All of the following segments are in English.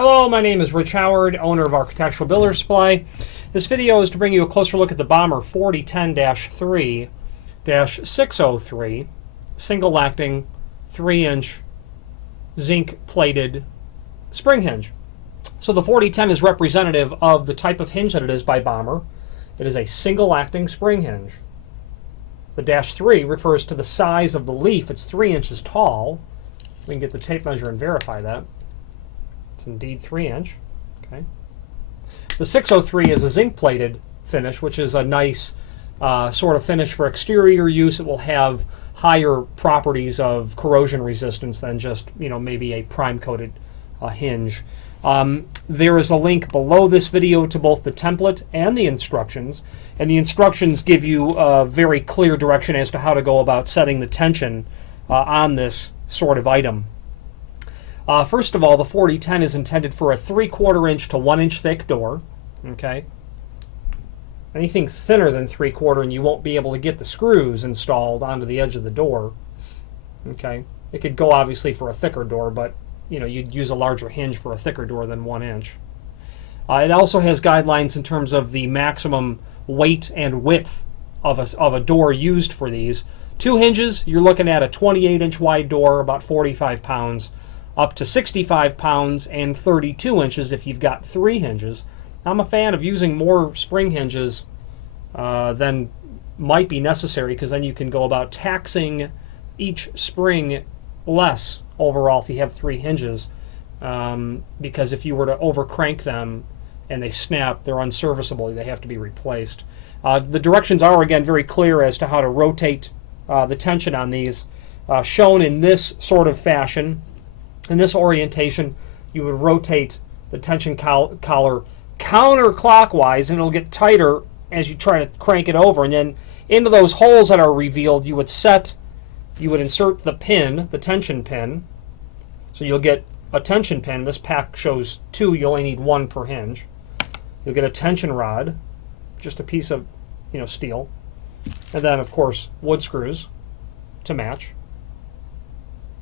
Hello, my name is Rich Howard, owner of Architectural Builder Supply. This video is to bring you a closer look at the Bommer 4010-3-603 Single Acting 3-inch zinc plated spring hinge. So the 4010 is representative of the type of hinge that it is by Bommer. It is a single acting spring hinge. The -3 refers to the size of the leaf. It's 3 inches tall. We can get the tape measure and verify that. It's indeed 3 inch. Okay. The 603 is a zinc plated finish, which is a nice sort of finish for exterior use. It will have higher properties of corrosion resistance than just, maybe a prime coated hinge. There is a link below this video to both the template and the instructions, and the instructions give you a very clear direction as to how to go about setting the tension on this sort of item. First of all, the 4010 is intended for a 3/4 inch to 1 inch thick door. Okay. Anything thinner than 3/4 and you won't be able to get the screws installed onto the edge of the door. Okay. It could go obviously for a thicker door, but you'd use a larger hinge for a thicker door than 1 inch. It also has guidelines in terms of the maximum weight and width of a door used for these. 2 hinges, you're looking at a 28-inch wide door, about 45 pounds, up to 65 pounds and 32 inches if you've got 3 hinges. I'm a fan of using more spring hinges than might be necessary, because then you can go about taxing each spring less overall if you have 3 hinges, because if you were to overcrank them and they snap, they're unserviceable. They have to be replaced. The directions are, again, very clear as to how to rotate the tension on these, shown in this sort of fashion. In this orientation, you would rotate the tension collar counterclockwise, and it'll get tighter as you try to crank it over. And then into those holes that are revealed, you would insert the pin, the tension pin. So you'll get a tension pin. This pack shows 2. You only need 1 per hinge. You'll get a tension rod, just a piece of steel, and then of course wood screws to match.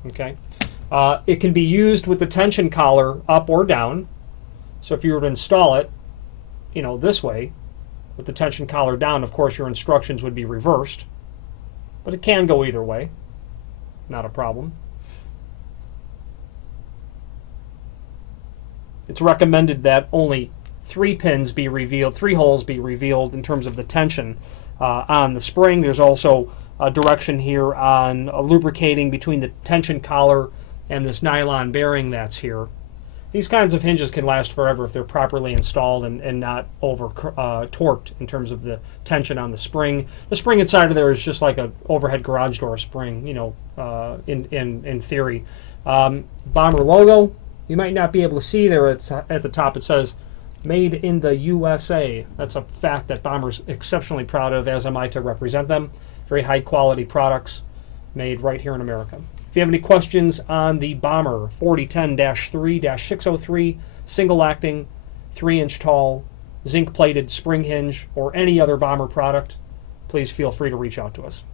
Okay. It can be used with the tension collar up or down. So if you were to install it, this way, with the tension collar down, of course your instructions would be reversed. But it can go either way. Not a problem. It's recommended that only 3 pins be revealed, 3 holes be revealed in terms of the tension on the spring. There's also a direction here on lubricating between the tension collar and this nylon bearing that's here. These kinds of hinges can last forever if they're properly installed and not over torqued in terms of the tension on the spring. The spring inside of there is just like an overhead garage door spring, in theory. Bommer logo, you might not be able to see there. It's at the top. It says "Made in the USA." That's a fact that Bommer's exceptionally proud of, as am I to represent them. Very high quality products made right here in America. If you have any questions on the Bommer 4010-3-603 single acting 3-inch tall zinc plated spring hinge or any other Bommer product, please feel free to reach out to us.